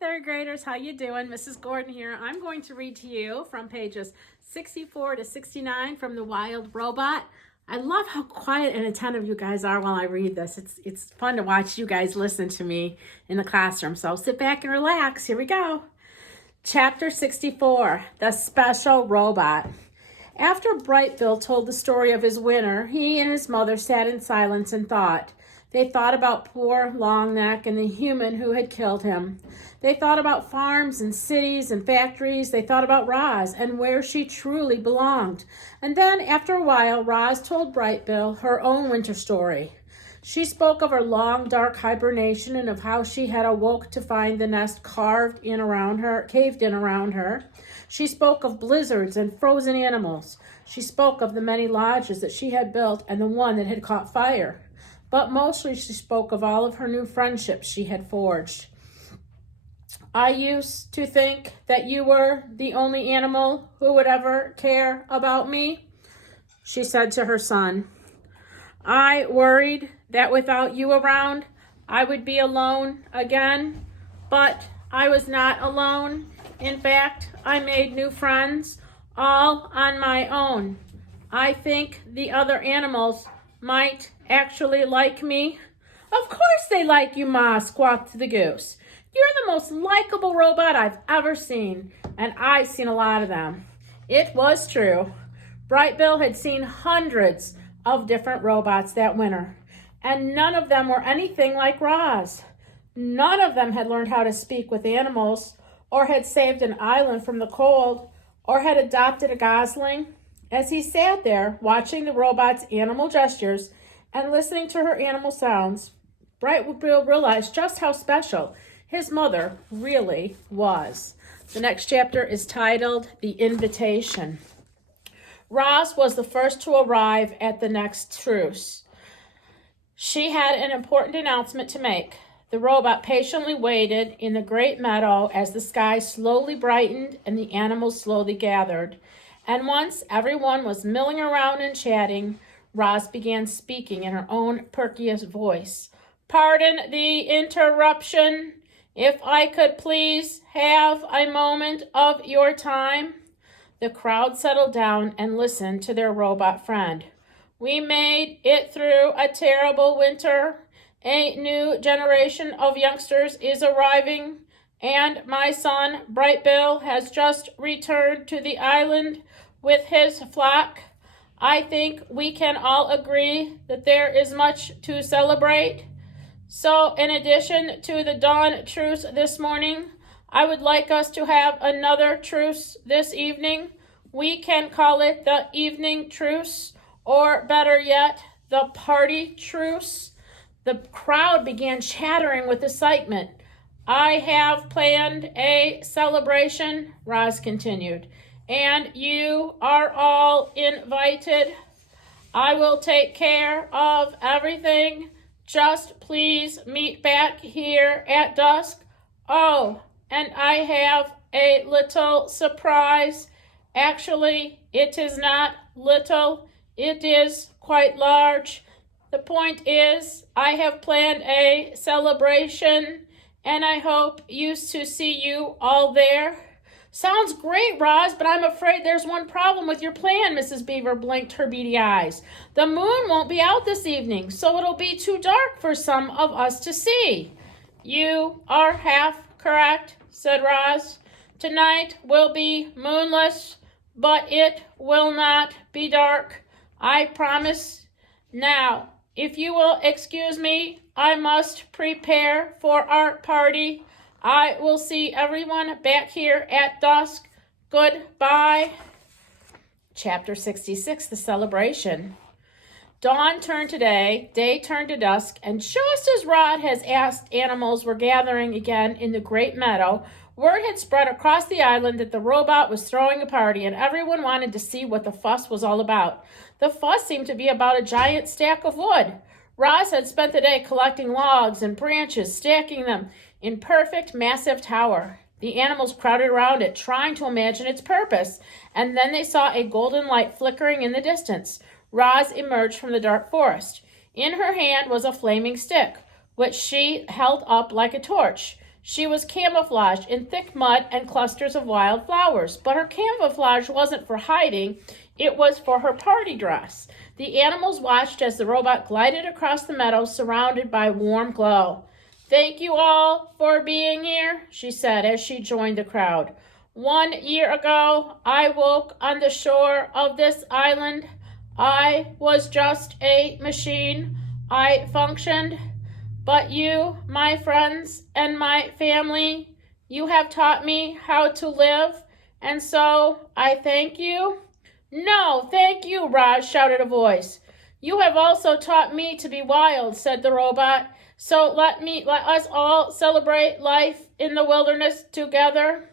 third graders, how you doing? Mrs. Gordon here. I'm going to read to you from pages 64 to 69 from The Wild Robot. I love how quiet and attentive you guys are while I read this. It's fun to watch you guys listen to me in the classroom. So sit back and relax. Here we go. Chapter 64, The Special Robot. After Bright Bill told the story of his winter, he and his mother sat in silence and thought. They thought about poor Longneck and the human who had killed him. They thought about farms and cities and factories. They thought about Roz and where she truly belonged. And then, after a while, Roz told Bright Bill her own winter story. She spoke of her long, dark hibernation and of how she had awoke to find the nest caved in around her. She spoke of blizzards and frozen animals. She spoke of the many lodges that she had built and the one that had caught fire. But mostly she spoke of all of her new friendships she had forged. I used to think that you were the only animal who would ever care about me, she said to her son. I worried that without you around, I would be alone again, but I was not alone. In fact, I made new friends, all on my own. I think the other animals might actually like me. Of course they like you, Ma, squawked the goose. You're the most likable robot I've ever seen, and I've seen a lot of them. It was true. Bright Bill had seen hundreds of different robots that winter, and none of them were anything like Roz. None of them had learned how to speak with animals, or had saved an island from the cold, or had adopted a gosling. As he sat there, watching the robot's animal gestures and listening to her animal sounds, Bright Bill realized just how special his mother really was. The next chapter is titled The Invitation. Roz was the first to arrive at the next truce. She had an important announcement to make. The robot patiently waited in the great meadow as the sky slowly brightened and the animals slowly gathered. And once everyone was milling around and chatting, Roz began speaking in her own perkiest voice. Pardon the interruption. If I could please have a moment of your time. The crowd settled down and listened to their robot friend. We made it through a terrible winter. A new generation of youngsters is arriving, and my son, Bright Bill, has just returned to the island with his flock. I think we can all agree that there is much to celebrate. So, in addition to the dawn truce this morning, I would like us to have another truce this evening. We can call it the evening truce, or better yet, the party truce. The crowd began chattering with excitement. I have planned a celebration, Roz continued, and you are all invited. I will take care of everything. Just please meet back here at dusk. Oh, and I have a little surprise. Actually, it is not little. It is quite large. The point is, I have planned a celebration, and I hope to see you all there. Sounds great, Roz, but I'm afraid there's one problem with your plan, Mrs. Beaver blinked her beady eyes. The moon won't be out this evening, so it'll be too dark for some of us to see. You are half correct, said Roz. Tonight will be moonless, but it will not be dark. I promise. Now, if you will excuse me, I must prepare for our party. I will see everyone back here at dusk. Goodbye. Chapter 66, The Celebration. Dawn turned to day turned to dusk, and just as Rod has asked, animals were gathering again in the great meadow. Word had spread across the island that the robot was throwing a party, and everyone wanted to see what the fuss was all about. The fuss seemed to be about a giant stack of wood. Roz had spent the day collecting logs and branches, stacking them in perfect, massive tower. The animals crowded around it, trying to imagine its purpose, and then they saw a golden light flickering in the distance. Roz emerged from the dark forest. In her hand was a flaming stick, which she held up like a torch. She was camouflaged in thick mud and clusters of wild flowers, but her camouflage wasn't for hiding, it was for her party dress. The animals watched as the robot glided across the meadow surrounded by warm glow. "Thank you all for being here," she said as she joined the crowd. "1 year ago, I woke on the shore of this island. I was just a machine. I functioned. But you, my friends and my family, you have taught me how to live, and so I thank you." "No, thank you, Roz," shouted a voice. "You have also taught me to be wild," said the robot. "So let us all celebrate life in the wilderness together."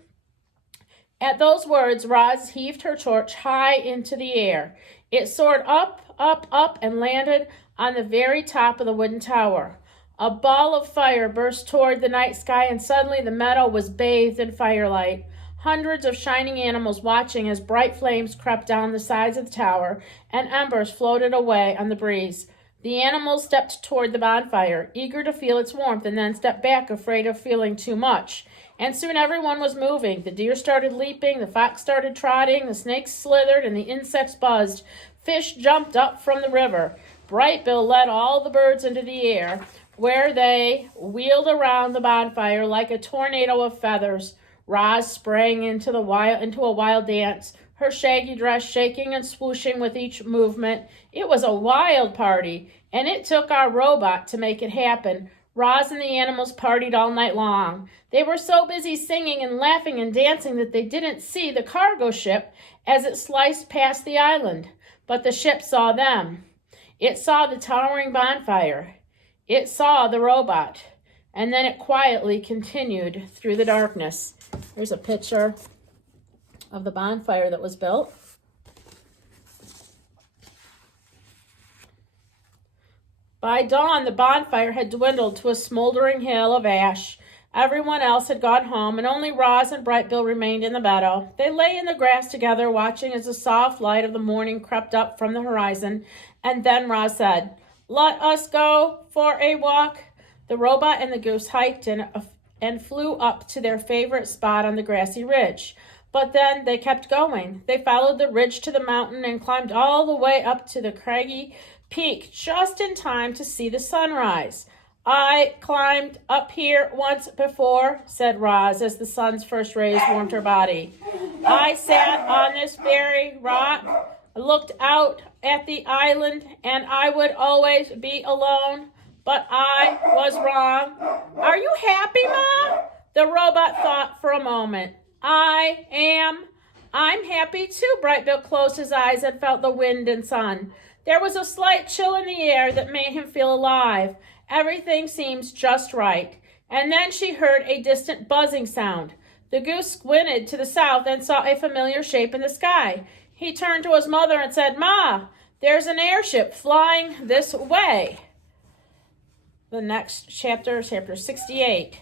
At those words, Roz heaved her torch high into the air. It soared up, up, up, and landed on the very top of the wooden tower. A ball of fire burst toward the night sky, and suddenly the meadow was bathed in firelight. Hundreds of shining animals watching as bright flames crept down the sides of the tower, and embers floated away on the breeze. The animals stepped toward the bonfire, eager to feel its warmth, and then stepped back, afraid of feeling too much. And soon everyone was moving. The deer started leaping, the fox started trotting, the snakes slithered, and the insects buzzed. Fish jumped up from the river. Bright Bill led all the birds into the air, where they wheeled around the bonfire like a tornado of feathers. Roz sprang into a wild dance, her shaggy dress shaking and swooshing with each movement. It was a wild party, and it took our robot to make it happen. Roz and the animals partied all night long. They were so busy singing and laughing and dancing that they didn't see the cargo ship as it sliced past the island. But the ship saw them. It saw the towering bonfire. It saw the robot, and then it quietly continued through the darkness. Here's a picture of the bonfire that was built. By dawn, the bonfire had dwindled to a smoldering hill of ash. Everyone else had gone home, and only Roz and Bright Bill remained in the meadow. They lay in the grass together, watching as the soft light of the morning crept up from the horizon, and then Roz said, "Let us go for a walk." The robot and the goose hiked and flew up to their favorite spot on the grassy ridge. But then they kept going. They followed the ridge to the mountain and climbed all the way up to the craggy peak just in time to see the sunrise. "I climbed up here once before," said Roz as the sun's first rays warmed her body. "I sat on this very rock, looked out at the island, and I would always be alone. But I was wrong." "Are you happy, Ma?" The robot thought for a moment. I'm happy too." Bright Bill closed his eyes and felt the wind and sun. There was a slight chill in the air that made him feel alive. Everything seems just right. And then she heard a distant buzzing sound. The goose squinted to the south and saw a familiar shape in the sky. He turned to his mother and said, "Ma, there's an airship flying this way." The next chapter is chapter 68.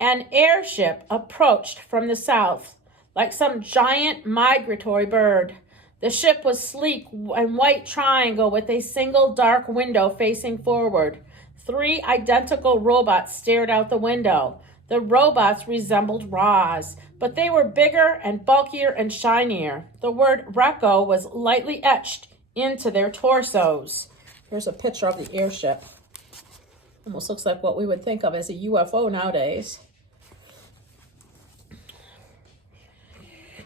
An airship approached from the south like some giant migratory bird. The ship was sleek and white triangle with a single dark window facing forward. 3 identical robots stared out the window. The robots resembled Roz, but they were bigger and bulkier and shinier. The word Recco was lightly etched into their torsos. Here's a picture of the airship. Almost looks like what we would think of as a UFO nowadays.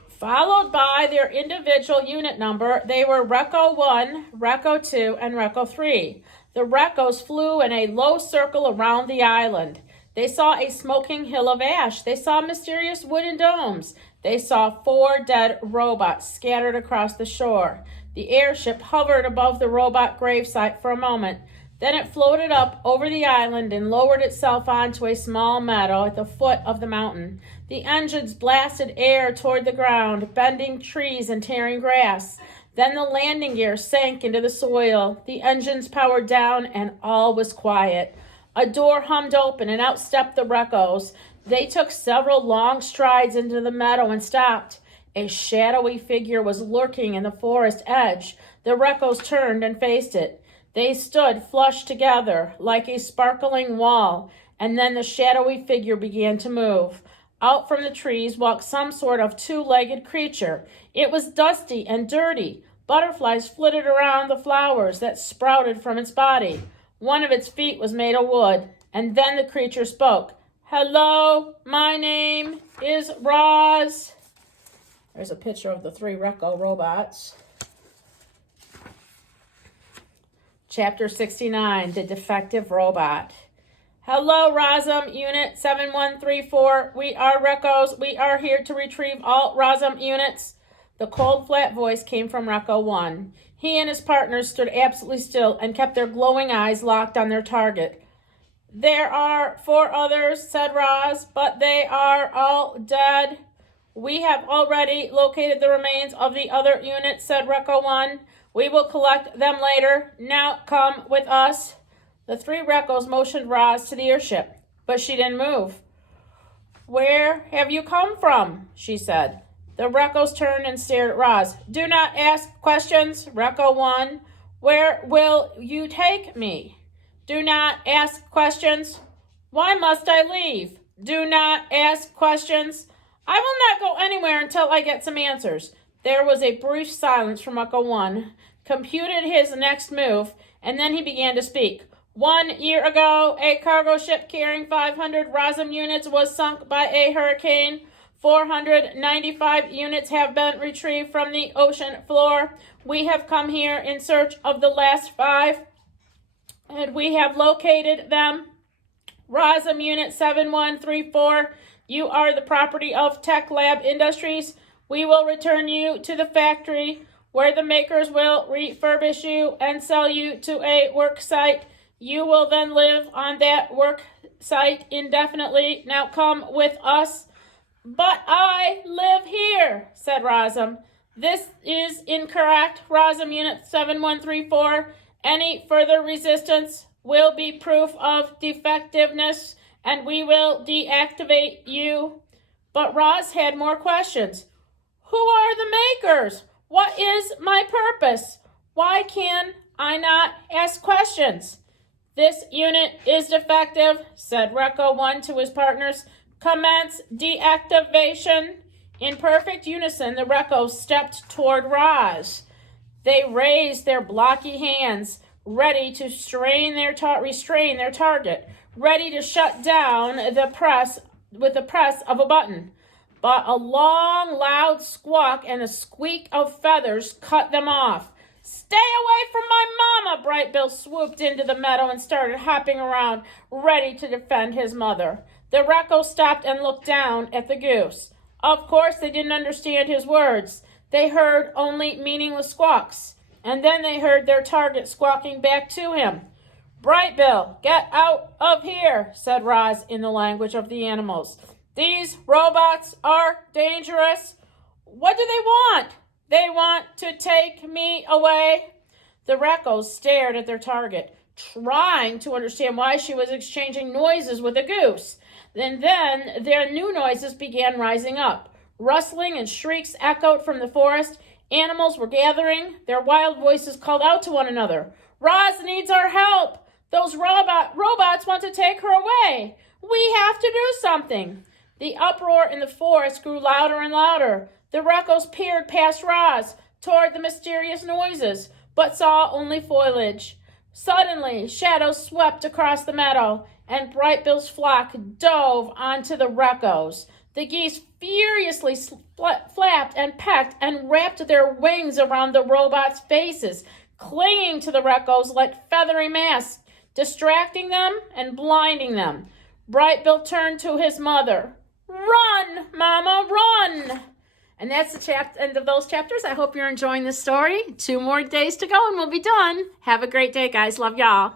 Followed by their individual unit number, they were Recco 1, Recco 2, and Recco 3. The Reccos flew in a low circle around the island. They saw a smoking hill of ash. They saw mysterious wooden domes. They saw 4 dead robots scattered across the shore. The airship hovered above the robot gravesite for a moment. Then it floated up over the island and lowered itself onto a small meadow at the foot of the mountain. The engines blasted air toward the ground, bending trees and tearing grass. Then the landing gear sank into the soil. The engines powered down and all was quiet. A door hummed open and out stepped the Reccos. They took several long strides into the meadow and stopped. A shadowy figure was lurking in the forest edge. The Reccos turned and faced it. They stood flush together like a sparkling wall, and then the shadowy figure began to move. Out from the trees walked some sort of two-legged creature. It was dusty and dirty. Butterflies flitted around the flowers that sprouted from its body. One of its feet was made of wood, and then the creature spoke. "Hello, my name is Roz." There's a picture of the 3 Recco robots. Chapter 69, The Defective Robot. "Hello, Rosum Unit 7134. We are Reccos. We are here to retrieve all Rosum units." The cold, flat voice came from Recco 1. He and his partners stood absolutely still and kept their glowing eyes locked on their target. "There are 4 others," said Roz, "but they are all dead." "We have already located the remains of the other units," said Recco 1. "We will collect them later. Now come with us." The 3 Reccos motioned Roz to the airship, but she didn't move. "Where have you come from?" she said. The Reccos turned and stared at Roz. "Do not ask questions." Recco 1. "Where will you take me?" "Do not ask questions." "Why must I leave?" "Do not ask questions." "I will not go anywhere until I get some answers." There was a brief silence from Recco 1, computed his next move, and then he began to speak. 1 year ago, a cargo ship carrying 500 Rosum units was sunk by a hurricane. 495 units have been retrieved from the ocean floor. We have come here in search of the last 5, and we have located them. Rosum Unit 7134, you are the property of Tech Lab Industries. We will return you to the factory where the makers will refurbish you and sell you to a work site. You will then live on that work site indefinitely. Now come with us. "But I live here," said Rosum. "This is incorrect, Rosum Unit 7134. Any further resistance will be proof of defectiveness, and we will deactivate you." But Roz had more questions. "Who are the makers? What is my purpose? Why can I not ask questions?" "This unit is defective," said Recco 1 to his partners. "Commence deactivation." In perfect unison, the Reccos stepped toward Roz. They raised their blocky hands, ready to restrain their target, ready to shut down the press with the press of a button. But a long, loud squawk and a squeak of feathers cut them off. "Stay away from my mama!" Bright Bill swooped into the meadow and started hopping around, ready to defend his mother. The Recco stopped and looked down at the goose. Of course, they didn't understand his words. They heard only meaningless squawks. And then they heard their target squawking back to him. "Bright Bill, get out of here," said Roz in the language of the animals. "These robots are dangerous." "What do they want?" "They want to take me away." The Reccos stared at their target, trying to understand why she was exchanging noises with a goose. And then their new noises began rising up. Rustling and shrieks echoed from the forest. Animals were gathering. Their wild voices called out to one another. "Roz needs our help. Those robots want to take her away. We have to do something." The uproar in the forest grew louder and louder. The Reccos peered past Roz toward the mysterious noises, but saw only foliage. Suddenly, shadows swept across the meadow, and Bright Bill's flock dove onto the Reccos. The geese furiously flapped and pecked and wrapped their wings around the robots' faces, clinging to the Reccos like feathery masks, distracting them and blinding them. Bright Bill turned to his mother. "Run, Mama, run!" And that's the end of those chapters. I hope you're enjoying this story. 2 more days to go and we'll be done. Have a great day, guys. Love y'all.